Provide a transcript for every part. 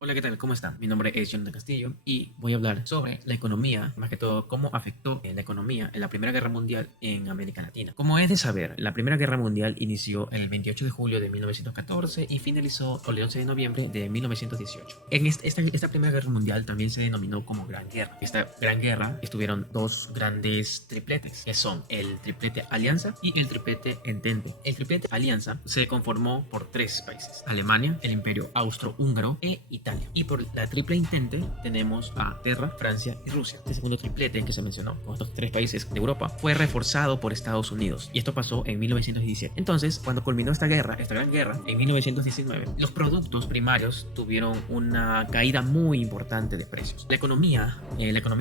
Hola, ¿qué tal? ¿Cómo están? Mi nombre es Jonathan Castillo y voy a hablar sobre la economía, más que todo cómo afectó la economía en la Primera Guerra Mundial en América Latina. Como es de saber, la Primera Guerra Mundial inició el 28 de julio de 1914 y finalizó el 11 de noviembre de 1918. En esta Primera Guerra Mundial también se denominó como Gran Guerra. Esta Gran Guerra estuvieron dos grandes tripletes, que son el triplete Alianza y el triplete Entente. El triplete Alianza se conformó por tres países: Alemania, el Imperio Austrohúngaro e Italia. Y por la triple Entente tenemos a Inglaterra, Francia y Rusia. Este segundo triplete que se mencionó con estos tres países de Europa fue reforzado por Estados Unidos, y esto pasó en 1917. Entonces, cuando culminó esta gran guerra, en 1919, los productos primarios tuvieron una caída muy importante de precios. La economía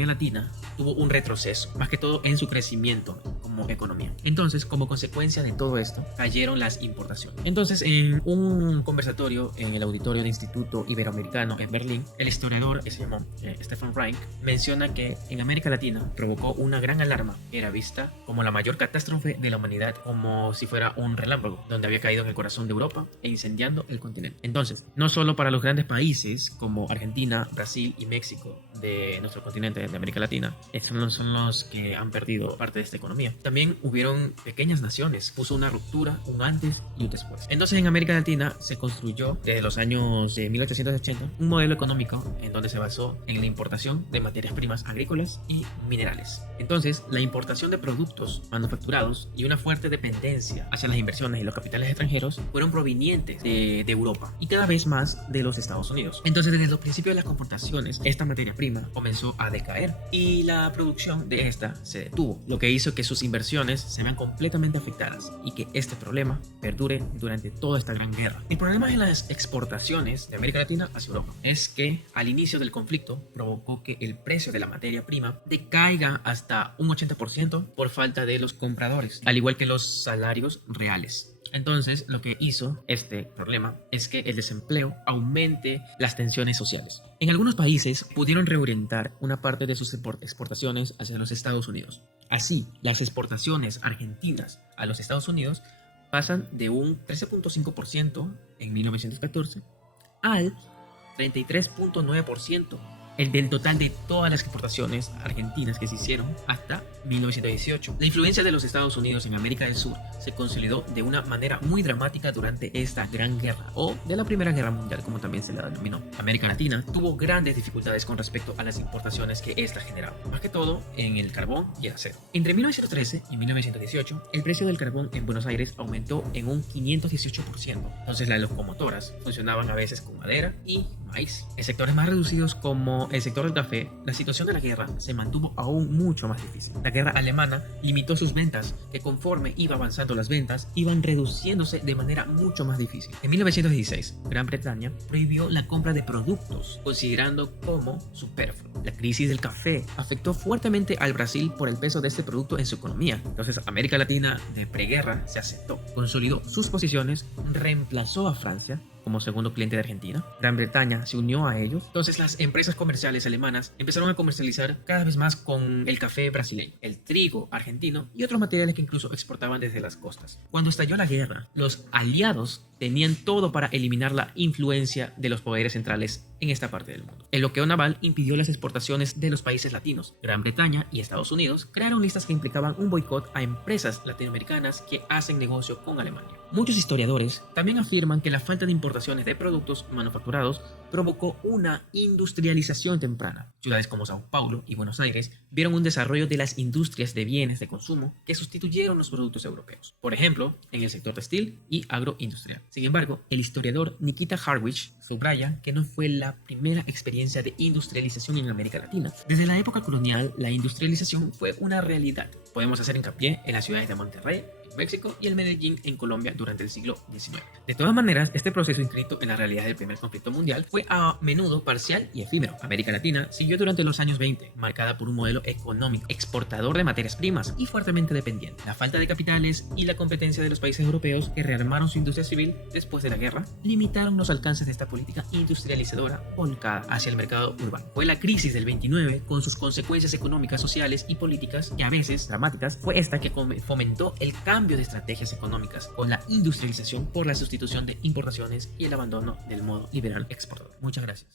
latina tuvo un retroceso, más que todo en su crecimiento como economía. Entonces, como consecuencia de todo esto, cayeron las importaciones. Entonces, en un conversatorio en el auditorio del Instituto Iberoamericano en Berlín, el historiador que se llamó Stefan Reich menciona que en América Latina provocó una gran alarma que era vista como la mayor catástrofe de la humanidad, como si fuera un relámpago donde había caído en el corazón de Europa e incendiando el continente. Entonces, no solo para los grandes países como Argentina, Brasil y México de nuestro continente de América Latina son los que han perdido parte de esta economía. También hubieron pequeñas naciones, puso una ruptura, un antes y un después. Entonces, en América Latina se construyó desde los años de 1880 un modelo económico en donde se basó en la importación de materias primas agrícolas y minerales. Entonces, la importación de productos manufacturados y una fuerte dependencia hacia las inversiones y los capitales extranjeros fueron provenientes de Europa y cada vez más de los Estados Unidos. Entonces, desde los principios de las comportaciones, esta materia prima comenzó a decaer y la producción de esta se detuvo, lo que hizo que sus inversiones se vean completamente afectadas y que este problema perdure durante toda esta gran guerra. El problema en las exportaciones de América Latina hacia Europa es que al inicio del conflicto provocó que el precio de la materia prima decaiga hasta un 80% por falta de los compradores, al igual que los salarios reales. Entonces, lo que hizo este problema es que el desempleo aumente las tensiones sociales. En algunos países pudieron reorientar una parte de sus exportaciones hacia los Estados Unidos. Así, las exportaciones argentinas a los Estados Unidos pasan de un 13.5% en 1914 al 33.9% el del total de todas las exportaciones argentinas que se hicieron hasta 1918. La influencia de los Estados Unidos en América del Sur se consolidó de una manera muy dramática durante esta gran guerra, o de la Primera Guerra Mundial, como también se la denominó. América Latina tuvo grandes dificultades con respecto a las importaciones que esta generaba, más que todo en el carbón y el acero. Entre 1913 y 1918, el precio del carbón en Buenos Aires aumentó en un 518%. Entonces, las locomotoras funcionaban a veces con madera y maíz. En sectores más reducidos como el sector del café, la situación de la guerra se mantuvo aún mucho más difícil. La guerra alemana limitó sus ventas, que conforme iba avanzando las ventas, iban reduciéndose de manera mucho más difícil. En 1916, Gran Bretaña prohibió la compra de productos, considerando como superfluo. La crisis del café afectó fuertemente al Brasil por el peso de este producto en su economía. Entonces, América Latina de preguerra se aceptó, consolidó sus posiciones, reemplazó a Francia como segundo cliente de Argentina. Gran Bretaña se unió a ellos. Entonces, las empresas comerciales alemanas empezaron a comercializar cada vez más con el café brasileño, el trigo argentino y otros materiales que incluso exportaban desde las costas. Cuando estalló la guerra, los aliados tenían todo para eliminar la influencia de los poderes centrales en esta parte del mundo. El bloqueo naval impidió las exportaciones de los países latinos. Gran Bretaña y Estados Unidos crearon listas que implicaban un boicot a empresas latinoamericanas que hacen negocio con Alemania. Muchos historiadores también afirman que la falta de importaciones de productos manufacturados provocó una industrialización temprana. Ciudades como Sao Paulo y Buenos Aires vieron un desarrollo de las industrias de bienes de consumo que sustituyeron los productos europeos, por ejemplo, en el sector textil y agroindustrial. Sin embargo, el historiador Nikita Harwich subraya que no fue la primera experiencia de industrialización en América Latina. Desde la época colonial, la industrialización fue una realidad. Podemos hacer hincapié en las ciudades de Monterrey, México y el Medellín en Colombia durante el siglo XIX. De todas maneras, este proceso inscrito en la realidad del primer conflicto mundial fue a menudo parcial y efímero. América Latina siguió durante los años 20, marcada por un modelo económico, exportador de materias primas y fuertemente dependiente. La falta de capitales y la competencia de los países europeos que rearmaron su industria civil después de la guerra limitaron los alcances de esta política industrializadora volcada hacia el mercado urbano. Fue la crisis del 29, con sus consecuencias económicas, sociales y políticas, que a veces dramáticas, fue esta que fomentó el cambio de estrategias económicas con la industrialización por la sustitución de importaciones y el abandono del modo liberal exportador. Muchas gracias.